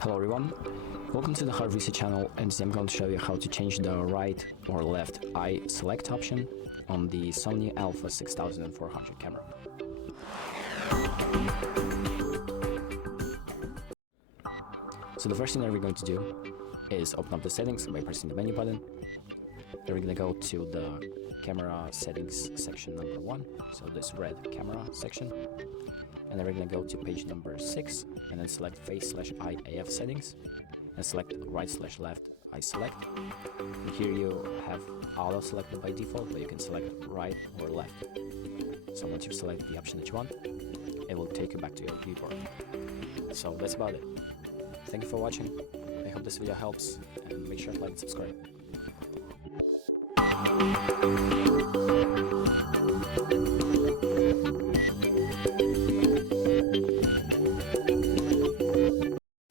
Hello everyone, welcome to the HardReset channel, and today I'm going to show you how to change the right or left eye select option on the SONY A6400 camera. So the first thing that we're going to do is open up the settings by pressing the menu button. Then we're going to go to the camera settings section number 1, so this red camera section. And then we're going to go to page number 6 and then select face/eye AF settings and select right/left eye select. And here you have auto selected by default, but you can select right or left. So once you select the option that you want, it will take you back to your viewport. So that's about it. Thank you for watching. I hope this video helps, and make sure to like and subscribe.